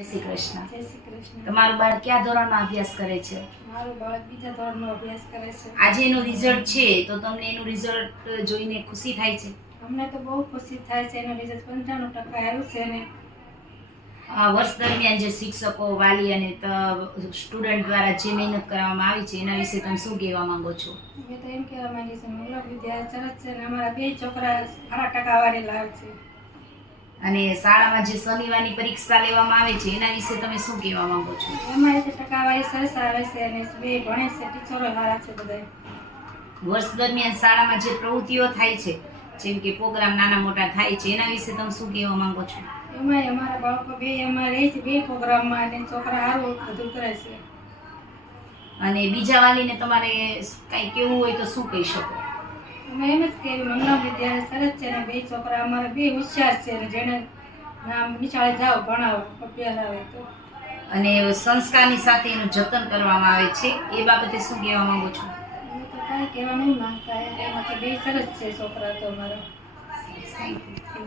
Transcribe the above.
જય શ્રી કૃષ્ણ. જય શ્રી કૃષ્ણ. તમારું બાળક કયા ધોરણમાં અભ્યાસ કરે છે? મારું બાળક બીજા ધોરણમાં અભ્યાસ કરે છે. આજે એનું રિઝલ્ટ છે તો તમને એનું રિઝલ્ટ જોઈને ખુશી થાય છે? અમને તો બહુ ખુશી થાય છે. એનું રિઝલ્ટ 95% આવ્યું છે ને વર્ષ દરમિયાન જે શિક્ષકો, વાલી અને સ્ટુડન્ટ દ્વારા જે મહેનત કરવામાં આવી છે એના વિશે તમે શું કહેવા માંગો છો? મેં તો એમ કહેવા માંગી છું, મુલ્લા વિદ્યા સરસ છે ને અમારા બે છોકરા સારા ટકાવારી લાવે છે. અને શાળામાં જે શનિવારની પરીક્ષા લેવામાં આવે છે એના વિશે તમે શું કહેવા માંગો છો? એમાં તો ટકાવારી સરસ આવે છે અને બે ભણે છે, ટીચરો સારા છે બધા. વર્ષ દરમિયાન શાળામાં જે પ્રવૃત્તિઓ થાય છે જેમ કે પ્રોગ્રામ નાના મોટા થાય છે એના વિશે તમે શું કહેવા માંગો છો? એમાં અમારા બાળકો બે એમાં રહે છે, બે પ્રોગ્રામમાં અને છોકરા સારું બધું કરે છે. અને બીજા વાલીને તમારે કંઈ કહેવું હોય તો શું કહી શકો? અમે એમ જ કહેવું, મુલ્લા વિદ્યા સરસ છે ને બે છોકરા અમારા બે હોશિયાર છે ને જેને નામ નિશાળે જાઓ ભણાવો અભ્યાસ આવે તો. અને સંસ્કારની સાથે એનું જતન કરવામાં આવે છે એ બાબતે શું કહેવા માંગો છો? અમે તો કાંઈ કહેવા નહીં માંગતા, એમાંથી બે સરસ છે છોકરા તો અમારા. Thank you.